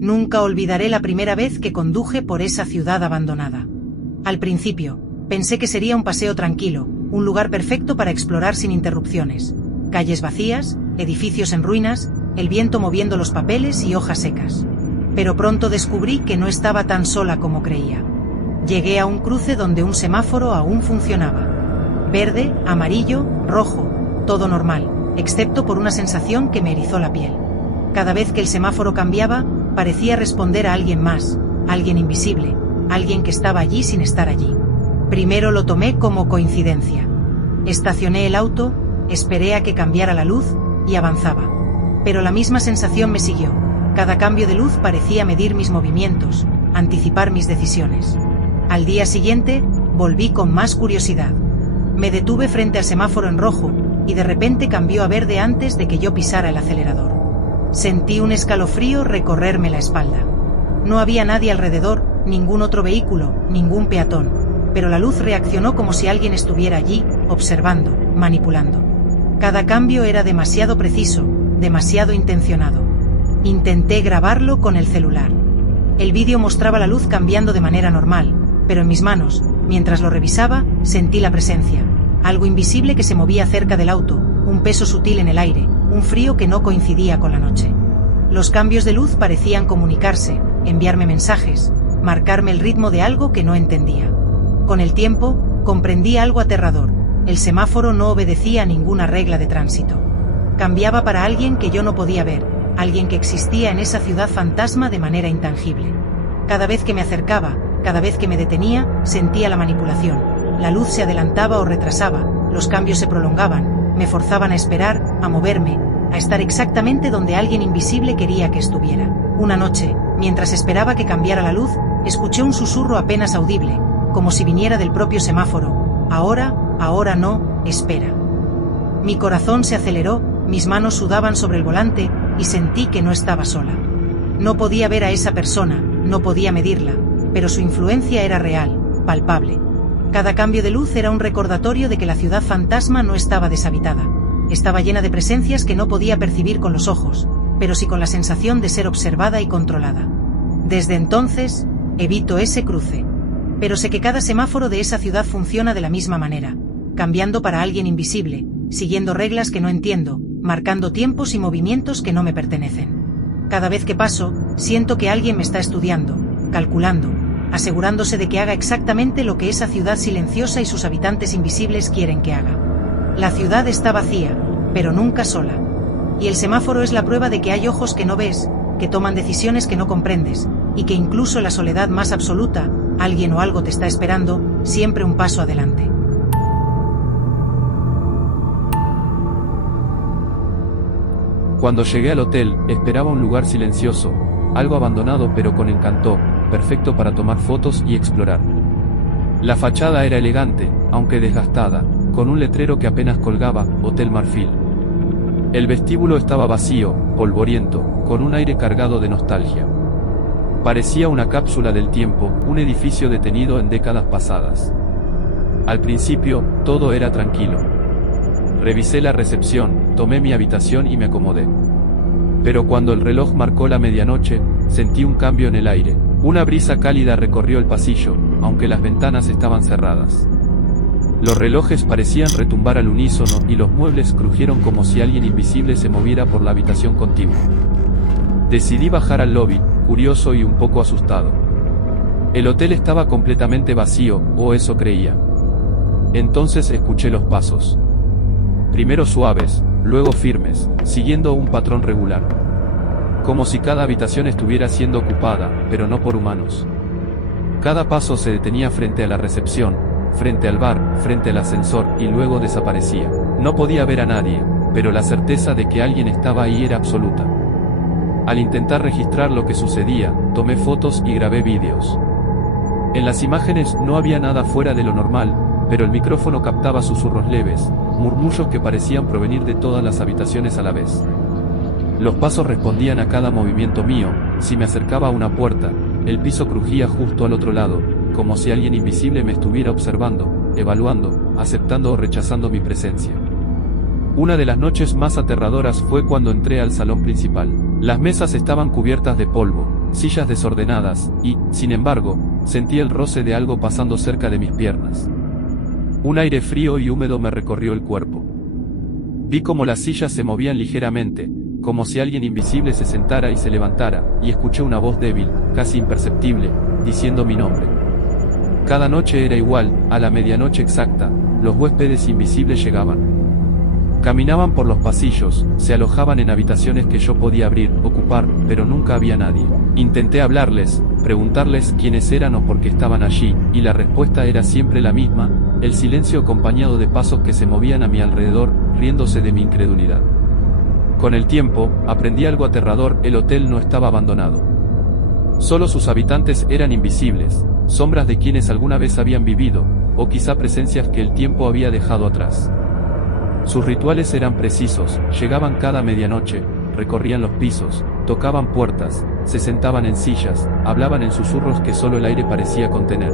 Nunca olvidaré la primera vez que conduje por esa ciudad abandonada. Al principio, pensé que sería un paseo tranquilo, un lugar perfecto para explorar sin interrupciones. Calles vacías, edificios en ruinas, el viento moviendo los papeles y hojas secas. Pero pronto descubrí que no estaba tan sola como creía. Llegué a un cruce donde un semáforo aún funcionaba. Verde, amarillo, rojo, todo normal, excepto por una sensación que me erizó la piel. Cada vez que el semáforo cambiaba, parecía responder a alguien más, alguien invisible, alguien que estaba allí sin estar allí. Primero lo tomé como coincidencia. Estacioné el auto, esperé a que cambiara la luz, y avanzaba. Pero la misma sensación me siguió. Cada cambio de luz parecía medir mis movimientos, anticipar mis decisiones. Al día siguiente, volví con más curiosidad. Me detuve frente al semáforo en rojo, y de repente cambió a verde antes de que yo pisara el acelerador. Sentí un escalofrío recorrerme la espalda. No había nadie alrededor, ningún otro vehículo, ningún peatón, pero la luz reaccionó como si alguien estuviera allí, observando, manipulando. Cada cambio era demasiado preciso, demasiado intencionado. Intenté grabarlo con el celular. El vídeo mostraba la luz cambiando de manera normal, pero en mis manos, mientras lo revisaba, sentí la presencia. Algo invisible que se movía cerca del auto, un peso sutil en el aire, un frío que no coincidía con la noche. Los cambios de luz parecían comunicarse, enviarme mensajes, marcarme el ritmo de algo que no entendía. Con el tiempo, comprendí algo aterrador: el semáforo no obedecía a ninguna regla de tránsito. Cambiaba para alguien que yo no podía ver, alguien que existía en esa ciudad fantasma de manera intangible. Cada vez que me acercaba, cada vez que me detenía, sentía la manipulación. La luz se adelantaba o retrasaba, los cambios se prolongaban, me forzaban a esperar, a moverme, a estar exactamente donde alguien invisible quería que estuviera. Una noche, mientras esperaba que cambiara la luz, escuché un susurro apenas audible, como si viniera del propio semáforo: ahora no, espera. Mi corazón se aceleró, mis manos sudaban sobre el volante, y sentí que no estaba sola. No podía ver a esa persona, no podía medirla, pero su influencia era real, palpable. Cada cambio de luz era un recordatorio de que la ciudad fantasma no estaba deshabitada. Estaba llena de presencias que no podía percibir con los ojos, pero sí con la sensación de ser observada y controlada. Desde entonces, evito ese cruce. Pero sé que cada semáforo de esa ciudad funciona de la misma manera, cambiando para alguien invisible, siguiendo reglas que no entiendo, marcando tiempos y movimientos que no me pertenecen. Cada vez que paso, siento que alguien me está estudiando, calculando, asegurándose de que haga exactamente lo que esa ciudad silenciosa y sus habitantes invisibles quieren que haga. La ciudad está vacía, pero nunca sola. Y el semáforo es la prueba de que hay ojos que no ves, que toman decisiones que no comprendes, y que incluso en la soledad más absoluta, alguien o algo te está esperando, siempre un paso adelante. Cuando llegué al hotel, esperaba un lugar silencioso, algo abandonado pero con encanto, perfecto para tomar fotos y explorar. La fachada era elegante, aunque desgastada, con un letrero que apenas colgaba: Hotel Marfil. El vestíbulo estaba vacío, polvoriento, con un aire cargado de nostalgia. Parecía una cápsula del tiempo, un edificio detenido en décadas pasadas. Al principio, todo era tranquilo. Revisé la recepción, tomé mi habitación y me acomodé. Pero cuando el reloj marcó la medianoche, sentí un cambio en el aire. Una brisa cálida recorrió el pasillo, aunque las ventanas estaban cerradas. Los relojes parecían retumbar al unísono y los muebles crujieron como si alguien invisible se moviera por la habitación contigua. Decidí bajar al lobby, curioso y un poco asustado. El hotel estaba completamente vacío, o eso creía. Entonces escuché los pasos. Primero suaves, luego firmes, siguiendo un patrón regular. Como si cada habitación estuviera siendo ocupada, pero no por humanos. Cada paso se detenía frente a la recepción, frente al bar, frente al ascensor, y luego desaparecía. No podía ver a nadie, pero la certeza de que alguien estaba ahí era absoluta. Al intentar registrar lo que sucedía, tomé fotos y grabé vídeos. En las imágenes no había nada fuera de lo normal, pero el micrófono captaba susurros leves, murmullos que parecían provenir de todas las habitaciones a la vez. Los pasos respondían a cada movimiento mío. Si me acercaba a una puerta, el piso crujía justo al otro lado, como si alguien invisible me estuviera observando, evaluando, aceptando o rechazando mi presencia. Una de las noches más aterradoras fue cuando entré al salón principal. Las mesas estaban cubiertas de polvo, sillas desordenadas, y, sin embargo, sentí el roce de algo pasando cerca de mis piernas. Un aire frío y húmedo me recorrió el cuerpo. Vi cómo las sillas se movían ligeramente, como si alguien invisible se sentara y se levantara, y escuché una voz débil, casi imperceptible, diciendo mi nombre. Cada noche era igual, a la medianoche exacta, los huéspedes invisibles llegaban. Caminaban por los pasillos, se alojaban en habitaciones que yo podía abrir, ocupar, pero nunca había nadie. Intenté hablarles, preguntarles quiénes eran o por qué estaban allí, y la respuesta era siempre la misma, el silencio acompañado de pasos que se movían a mi alrededor, riéndose de mi incredulidad. Con el tiempo, aprendí algo aterrador: el hotel no estaba abandonado. Solo sus habitantes eran invisibles, sombras de quienes alguna vez habían vivido, o quizá presencias que el tiempo había dejado atrás. Sus rituales eran precisos, llegaban cada medianoche, recorrían los pisos, tocaban puertas, se sentaban en sillas, hablaban en susurros que solo el aire parecía contener.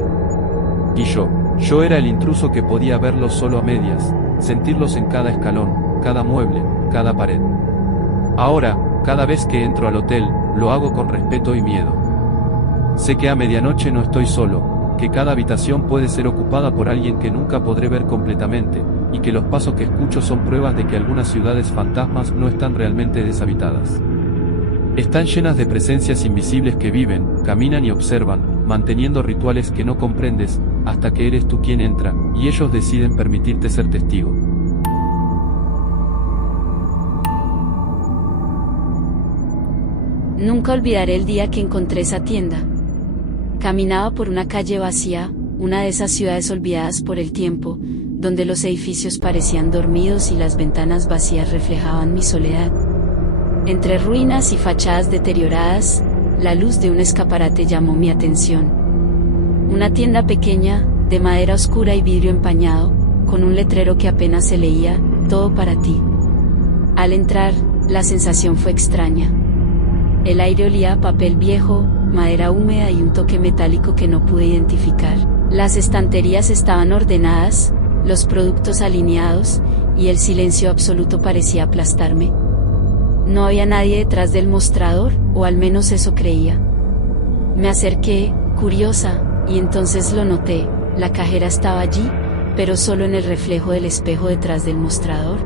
Y yo era el intruso que podía verlos solo a medias, sentirlos en cada escalón, cada mueble, cada pared. Ahora, cada vez que entro al hotel, lo hago con respeto y miedo. Sé que a medianoche no estoy solo, que cada habitación puede ser ocupada por alguien que nunca podré ver completamente, y que los pasos que escucho son pruebas de que algunas ciudades fantasmas no están realmente deshabitadas. Están llenas de presencias invisibles que viven, caminan y observan, manteniendo rituales que no comprendes, hasta que eres tú quien entra, y ellos deciden permitirte ser testigo. Nunca olvidaré el día que encontré esa tienda. Caminaba por una calle vacía, una de esas ciudades olvidadas por el tiempo, donde los edificios parecían dormidos y las ventanas vacías reflejaban mi soledad. Entre ruinas y fachadas deterioradas, la luz de un escaparate llamó mi atención. Una tienda pequeña, de madera oscura y vidrio empañado, con un letrero que apenas se leía: todo para ti. Al entrar, la sensación fue extraña. El aire olía a papel viejo, madera húmeda y un toque metálico que no pude identificar. Las estanterías estaban ordenadas, los productos alineados, y el silencio absoluto parecía aplastarme. No había nadie detrás del mostrador, o al menos eso creía. Me acerqué, curiosa, y entonces lo noté: la cajera estaba allí, pero solo en el reflejo del espejo detrás del mostrador.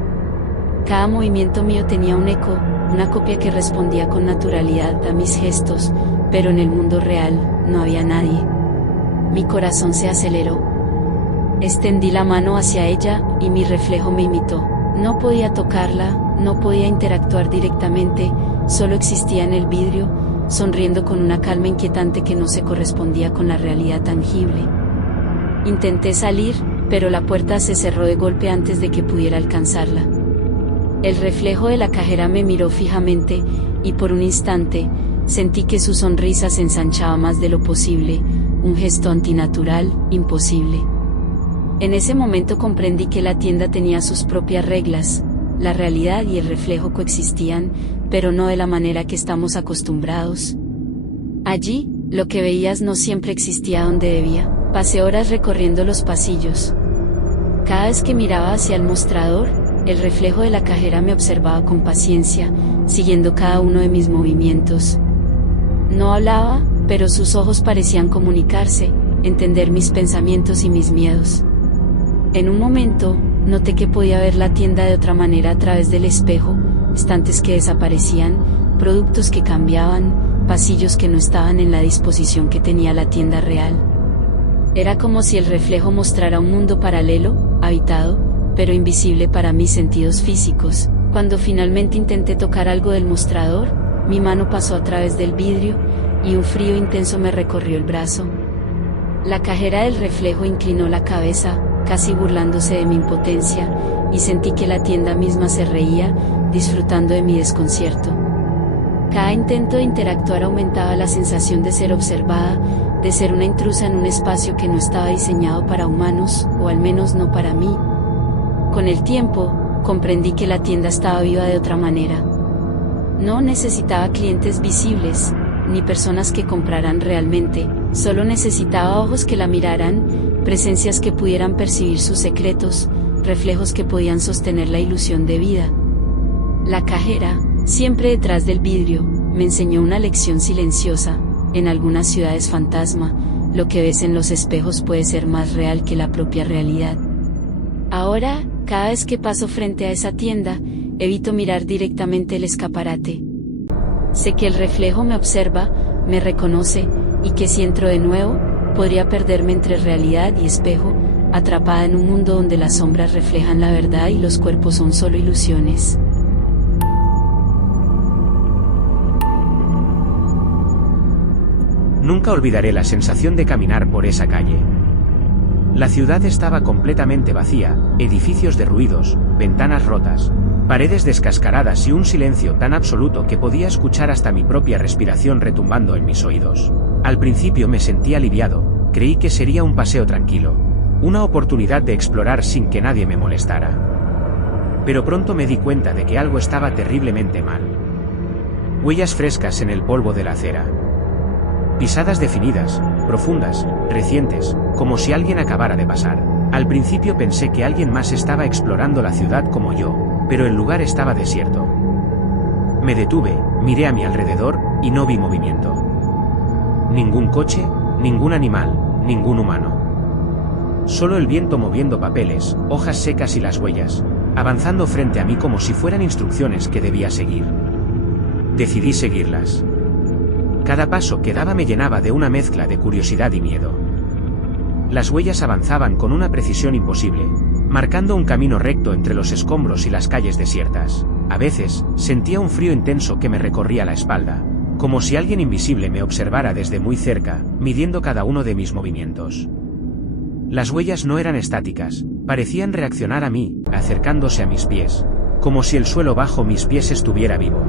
Cada movimiento mío tenía un eco, una copia que respondía con naturalidad a mis gestos, pero en el mundo real, no había nadie. Mi corazón se aceleró. Extendí la mano hacia ella, y mi reflejo me imitó. No podía tocarla, no podía interactuar directamente, solo existía en el vidrio, sonriendo con una calma inquietante que no se correspondía con la realidad tangible. Intenté salir, pero la puerta se cerró de golpe antes de que pudiera alcanzarla. El reflejo de la cajera me miró fijamente, y por un instante, sentí que su sonrisa se ensanchaba más de lo posible, un gesto antinatural, imposible. En ese momento comprendí que la tienda tenía sus propias reglas, la realidad y el reflejo coexistían, pero no de la manera que estamos acostumbrados. Allí, lo que veías no siempre existía donde debía. Pasé horas recorriendo los pasillos. Cada vez que miraba hacia el mostrador, el reflejo de la cajera me observaba con paciencia, siguiendo cada uno de mis movimientos. No hablaba, pero sus ojos parecían comunicarse, entender mis pensamientos y mis miedos. En un momento, noté que podía ver la tienda de otra manera a través del espejo, estantes que desaparecían, productos que cambiaban, pasillos que no estaban en la disposición que tenía la tienda real. Era como si el reflejo mostrara un mundo paralelo, habitado, pero invisible para mis sentidos físicos. Cuando finalmente intenté tocar algo del mostrador, mi mano pasó a través del vidrio, y un frío intenso me recorrió el brazo. La cajera del reflejo inclinó la cabeza, casi burlándose de mi impotencia, y sentí que la tienda misma se reía, disfrutando de mi desconcierto. Cada intento de interactuar aumentaba la sensación de ser observada, de ser una intrusa en un espacio que no estaba diseñado para humanos, o al menos no para mí. Con el tiempo, comprendí que la tienda estaba viva de otra manera. No necesitaba clientes visibles, ni personas que compraran realmente, solo necesitaba ojos que la miraran, presencias que pudieran percibir sus secretos, reflejos que podían sostener la ilusión de vida. La cajera, siempre detrás del vidrio, me enseñó una lección silenciosa: en algunas ciudades fantasma, lo que ves en los espejos puede ser más real que la propia realidad. Ahora, cada vez que paso frente a esa tienda, evito mirar directamente el escaparate. Sé que el reflejo me observa, me reconoce, y que si entro de nuevo, podría perderme entre realidad y espejo, atrapada en un mundo donde las sombras reflejan la verdad y los cuerpos son solo ilusiones. Nunca olvidaré la sensación de caminar por esa calle. La ciudad estaba completamente vacía, edificios derruidos, ventanas rotas, paredes descascaradas y un silencio tan absoluto que podía escuchar hasta mi propia respiración retumbando en mis oídos. Al principio me sentí aliviado, creí que sería un paseo tranquilo, una oportunidad de explorar sin que nadie me molestara. Pero pronto me di cuenta de que algo estaba terriblemente mal. Huellas frescas en el polvo de la acera. Pisadas definidas, profundas, recientes, como si alguien acabara de pasar. Al principio pensé que alguien más estaba explorando la ciudad como yo, pero el lugar estaba desierto. Me detuve, miré a mi alrededor, y no vi movimiento. Ningún coche, ningún animal, ningún humano. Solo el viento moviendo papeles, hojas secas y las huellas, avanzando frente a mí como si fueran instrucciones que debía seguir. Decidí seguirlas. Cada paso que daba me llenaba de una mezcla de curiosidad y miedo. Las huellas avanzaban con una precisión imposible, marcando un camino recto entre los escombros y las calles desiertas. A veces, sentía un frío intenso que me recorría la espalda, como si alguien invisible me observara desde muy cerca, midiendo cada uno de mis movimientos. Las huellas no eran estáticas, parecían reaccionar a mí, acercándose a mis pies, como si el suelo bajo mis pies estuviera vivo.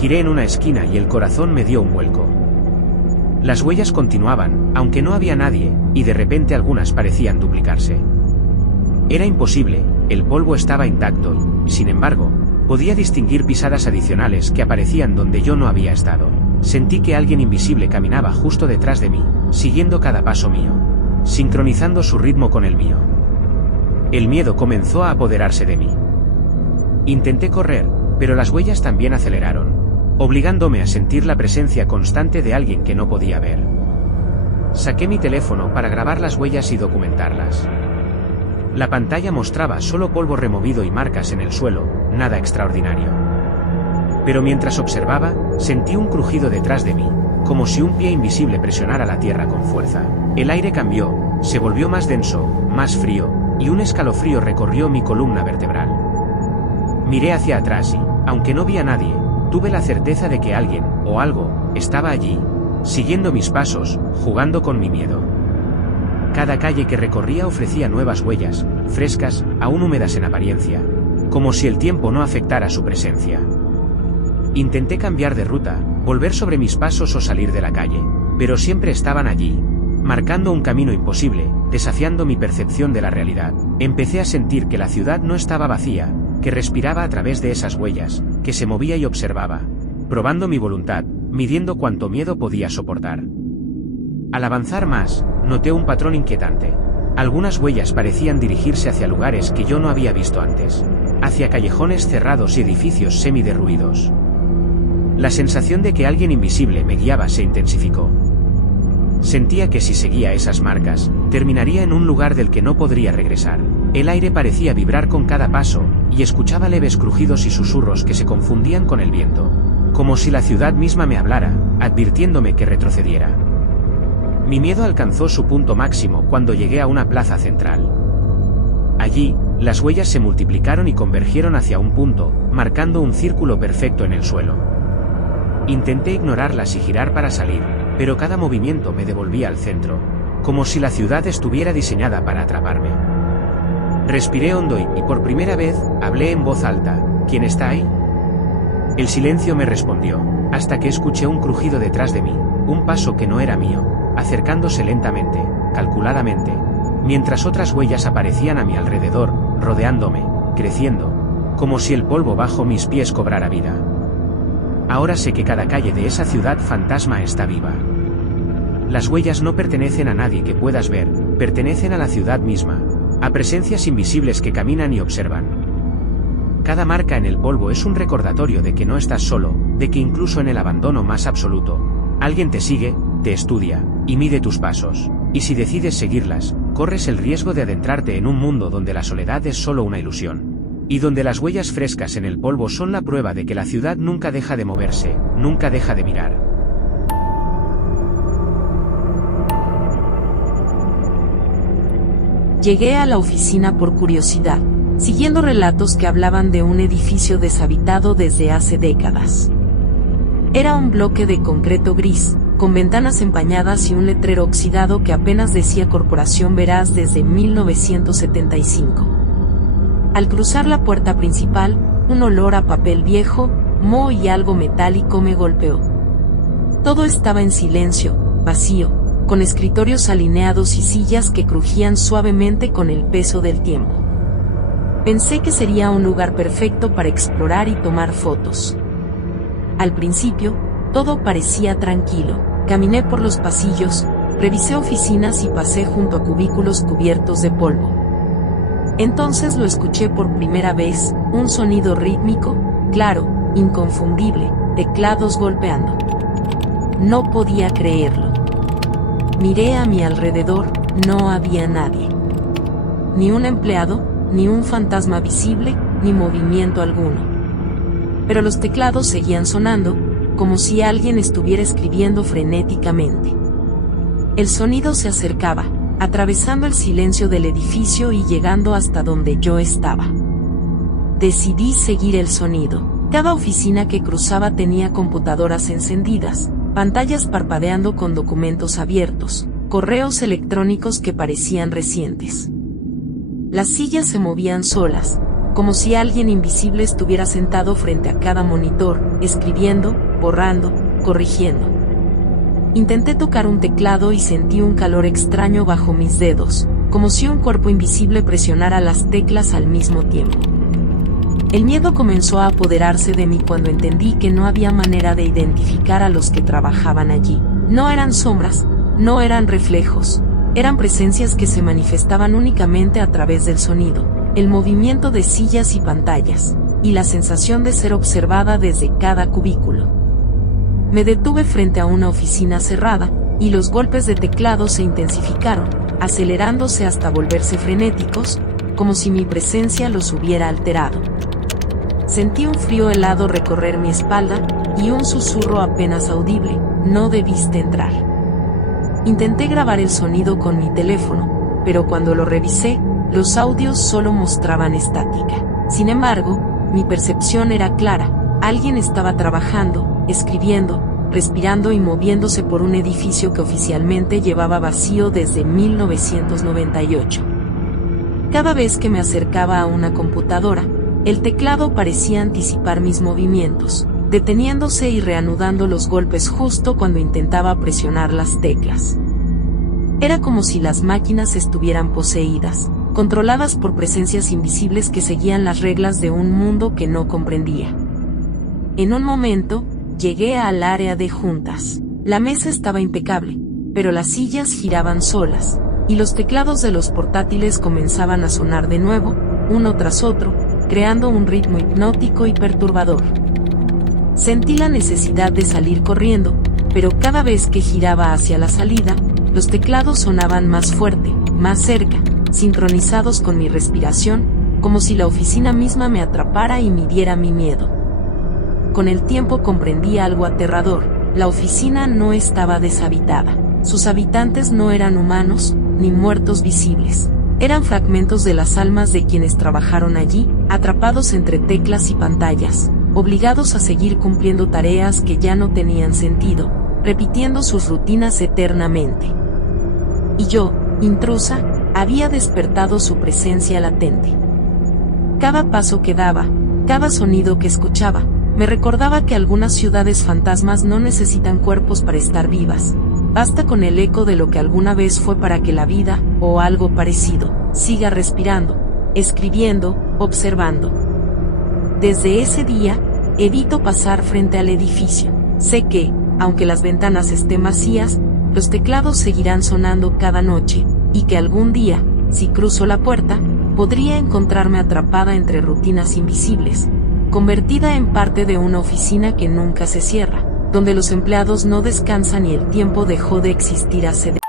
Giré en una esquina y el corazón me dio un vuelco. Las huellas continuaban, aunque no había nadie, y de repente algunas parecían duplicarse. Era imposible, el polvo estaba intacto y, sin embargo, podía distinguir pisadas adicionales que aparecían donde yo no había estado. Sentí que alguien invisible caminaba justo detrás de mí, siguiendo cada paso mío, sincronizando su ritmo con el mío. El miedo comenzó a apoderarse de mí. Intenté correr, pero las huellas también aceleraron, obligándome a sentir la presencia constante de alguien que no podía ver. Saqué mi teléfono para grabar las huellas y documentarlas. La pantalla mostraba solo polvo removido y marcas en el suelo, nada extraordinario. Pero mientras observaba, sentí un crujido detrás de mí, como si un pie invisible presionara la tierra con fuerza. El aire cambió, se volvió más denso, más frío, y un escalofrío recorrió mi columna vertebral. Miré hacia atrás y, aunque no vi a nadie, tuve la certeza de que alguien, o algo, estaba allí, siguiendo mis pasos, jugando con mi miedo. Cada calle que recorría ofrecía nuevas huellas, frescas, aún húmedas en apariencia, como si el tiempo no afectara su presencia. Intenté cambiar de ruta, volver sobre mis pasos o salir de la calle, pero siempre estaban allí, marcando un camino imposible, desafiando mi percepción de la realidad. Empecé a sentir que la ciudad no estaba vacía, que respiraba a través de esas huellas, que se movía y observaba, probando mi voluntad, midiendo cuánto miedo podía soportar. Al avanzar más, noté un patrón inquietante. Algunas huellas parecían dirigirse hacia lugares que yo no había visto antes, hacia callejones cerrados y edificios semiderruidos. La sensación de que alguien invisible me guiaba se intensificó. Sentía que si seguía esas marcas, terminaría en un lugar del que no podría regresar. El aire parecía vibrar con cada paso, y escuchaba leves crujidos y susurros que se confundían con el viento, como si la ciudad misma me hablara, advirtiéndome que retrocediera. Mi miedo alcanzó su punto máximo cuando llegué a una plaza central. Allí, las huellas se multiplicaron y convergieron hacia un punto, marcando un círculo perfecto en el suelo. Intenté ignorarlas y girar para salir, pero cada movimiento me devolvía al centro, como si la ciudad estuviera diseñada para atraparme. Respiré hondo y, por primera vez, hablé en voz alta: ¿Quién está ahí? El silencio me respondió, hasta que escuché un crujido detrás de mí, un paso que no era mío, acercándose lentamente, calculadamente, mientras otras huellas aparecían a mi alrededor, rodeándome, creciendo, como si el polvo bajo mis pies cobrara vida. Ahora sé que cada calle de esa ciudad fantasma está viva. Las huellas no pertenecen a nadie que puedas ver, pertenecen a la ciudad misma, a presencias invisibles que caminan y observan. Cada marca en el polvo es un recordatorio de que no estás solo, de que incluso en el abandono más absoluto, alguien te sigue, te estudia, y mide tus pasos. Y si decides seguirlas, corres el riesgo de adentrarte en un mundo donde la soledad es solo una ilusión. Y donde las huellas frescas en el polvo son la prueba de que la ciudad nunca deja de moverse, nunca deja de mirar. Llegué a la oficina por curiosidad, siguiendo relatos que hablaban de un edificio deshabitado desde hace décadas. Era un bloque de concreto gris, con ventanas empañadas y un letrero oxidado que apenas decía Corporación Veraz desde 1975. Al cruzar la puerta principal, un olor a papel viejo, moho y algo metálico me golpeó. Todo estaba en silencio, vacío, con escritorios alineados y sillas que crujían suavemente con el peso del tiempo. Pensé que sería un lugar perfecto para explorar y tomar fotos. Al principio, todo parecía tranquilo. Caminé por los pasillos, revisé oficinas y pasé junto a cubículos cubiertos de polvo. Entonces lo escuché por primera vez, un sonido rítmico, claro, inconfundible, teclados golpeando. No podía creerlo. Miré a mi alrededor, no había nadie. Ni un empleado, ni un fantasma visible, ni movimiento alguno. Pero los teclados seguían sonando, como si alguien estuviera escribiendo frenéticamente. El sonido se acercaba, atravesando el silencio del edificio y llegando hasta donde yo estaba. Decidí seguir el sonido. Cada oficina que cruzaba tenía computadoras encendidas, pantallas parpadeando con documentos abiertos, correos electrónicos que parecían recientes. Las sillas se movían solas, como si alguien invisible estuviera sentado frente a cada monitor, escribiendo, borrando, corrigiendo. Intenté tocar un teclado y sentí un calor extraño bajo mis dedos, como si un cuerpo invisible presionara las teclas al mismo tiempo. El miedo comenzó a apoderarse de mí cuando entendí que no había manera de identificar a los que trabajaban allí. No eran sombras, no eran reflejos, eran presencias que se manifestaban únicamente a través del sonido, el movimiento de sillas y pantallas, y la sensación de ser observada desde cada cubículo. Me detuve frente a una oficina cerrada, y los golpes de teclado se intensificaron, acelerándose hasta volverse frenéticos, como si mi presencia los hubiera alterado. Sentí un frío helado recorrer mi espalda, y un susurro apenas audible: no debiste entrar. Intenté grabar el sonido con mi teléfono, pero cuando lo revisé, los audios solo mostraban estática. Sin embargo, mi percepción era clara: alguien estaba trabajando, escribiendo, respirando y moviéndose por un edificio que oficialmente llevaba vacío desde 1998. Cada vez que me acercaba a una computadora, el teclado parecía anticipar mis movimientos, deteniéndose y reanudando los golpes justo cuando intentaba presionar las teclas. Era como si las máquinas estuvieran poseídas, controladas por presencias invisibles que seguían las reglas de un mundo que no comprendía. En un momento, llegué al área de juntas. La mesa estaba impecable, pero las sillas giraban solas, y los teclados de los portátiles comenzaban a sonar de nuevo, uno tras otro, creando un ritmo hipnótico y perturbador. Sentí la necesidad de salir corriendo, pero cada vez que giraba hacia la salida, los teclados sonaban más fuerte, más cerca, sincronizados con mi respiración, como si la oficina misma me atrapara y midiera mi miedo. Con el tiempo comprendí algo aterrador: la oficina no estaba deshabitada. Sus habitantes no eran humanos, ni muertos visibles. Eran fragmentos de las almas de quienes trabajaron allí, atrapados entre teclas y pantallas, obligados a seguir cumpliendo tareas que ya no tenían sentido, repitiendo sus rutinas eternamente. Y yo, intrusa, había despertado su presencia latente. Cada paso que daba, cada sonido que escuchaba, me recordaba que algunas ciudades fantasmas no necesitan cuerpos para estar vivas. Basta con el eco de lo que alguna vez fue para que la vida, o algo parecido, siga respirando, escribiendo, observando. Desde ese día, evito pasar frente al edificio. Sé que, aunque las ventanas estén vacías, los teclados seguirán sonando cada noche, y que algún día, si cruzo la puerta, podría encontrarme atrapada entre rutinas invisibles, convertida en parte de una oficina que nunca se cierra, donde los empleados no descansan y el tiempo dejó de existir hace décadas.